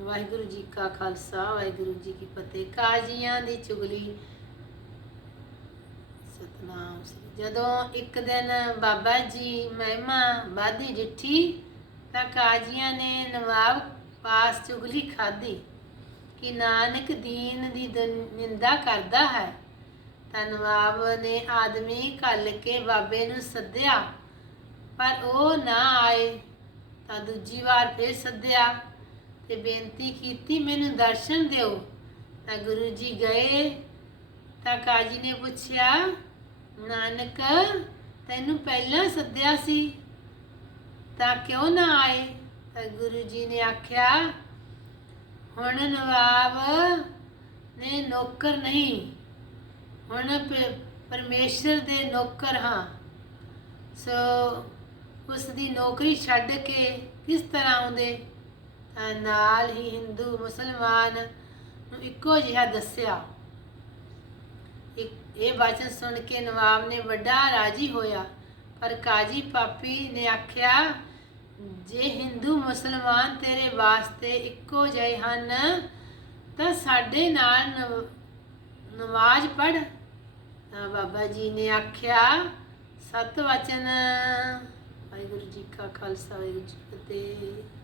ਵਾਹਿਗੁਰੂ ਜੀ ਕਾ ਖਾਲਸਾ, ਵਾਹਿਗੁਰੂ ਜੀ ਕੀ ਫਤਿਹ। ਕਾਜ਼ੀਆਂ ਦੀ ਚੁਗਲੀ। ਸਤਨਾਮ ਜਦੋਂ ਇੱਕ ਦਿਨ ਬਾਬਾ ਜੀ ਮਹਿਮਾ ਬਾਦੀ ਜਿੱਠੀ, ਤਾਂ ਕਾਜ਼ੀਆਂ ਨੇ ਨਵਾਬ ਪਾਸ ਚੁਗਲੀ ਖਾਧੀ ਕਿ ਨਾਨਕ ਦੀਨ ਦੀ, ਨਿੰਦਾ ਕਰਦਾ ਹੈ। ਤਾਂ ਨਵਾਬ ਨੇ ਆਦਮੀ ਘੱਲ ਕੇ ਬਾਬੇ ਨੂੰ ਸੱਦਿਆ, ਪਰ ਉਹ ਨਾ ਆਏ, ਤਾਂ ਦੂਜੀ ਵਾਰ ਫਿਰ ਸੱਦਿਆ। ਤੇ ਬੇਨਤੀ ਕੀਤੀ, ਮੈਨੂੰ ਦਰਸ਼ਨ ਦਿਓ। ਤਾਂ ਗੁਰੂ ਜੀ ਗਏ, ਤਾਂ ਕਾਜੀ ਨੇ ਪੁੱਛਿਆ, ਨਾਨਕ, ਤੈਨੂੰ ਪਹਿਲਾਂ ਸੱਦਿਆ ਸੀ, ਤਾਂ ਕਿਉਂ ਨਾ ਆਏ? ਤਾਂ ਗੁਰੂ ਜੀ ਨੇ ਆਖਿਆ, ਹੁਣ ਨਵਾਬ ਨੇ ਨੌਕਰ ਨਹੀਂ, ਹੁਣ ਪ- ਪਰਮੇਸ਼ਰ ਦੇ ਨੌਕਰ ਹਾਂ। ਸੋ ਉਸ ਦੀ ਨੌਕਰੀ ਛੱਡ ਕੇ ਕਿਸ ਤਰ੍ਹਾਂ ਆਉਂਦੇ? ਨਾਲ ਹੀ ਹਿੰਦੂ ਮੁਸਲਮਾਨ ਨੂੰ ਇੱਕੋ ਜਿਹਾ ਦੱਸਿਆ। ਇੱਕ- ਇਹ ਵਚਨ ਸੁਣ ਕੇ ਨਵਾਬ ਨੇ ਵੱਡਾ ਰਾਜੀ ਹੋਇਆ। ਪਰ ਕਾਜੀ ਪਾਪੀ ਨੇ ਆਖਿਆ, ਜੇ ਹਿੰਦੂ ਮੁਸਲਮਾਨ ਤੇਰੇ ਵਾਸਤੇ ਇੱਕੋ ਜਿਹੇ ਹਨ, ਤਾਂ ਸਾਡੇ ਨਾਲ ਨਵ- ਨਮਾਜ਼ ਪੜ੍ਹ। ਬਾਬਾ ਜੀ ਨੇ ਆਖਿਆ, ਸਤ ਵਚਨ। ਵਾਹਿਗੁਰੂ ਜੀ ਕਾ ਖਾਲਸਾ, ਵਾਹਿਗੁਰੂ ਜੀ ਕੀ ਫਤਿਹ।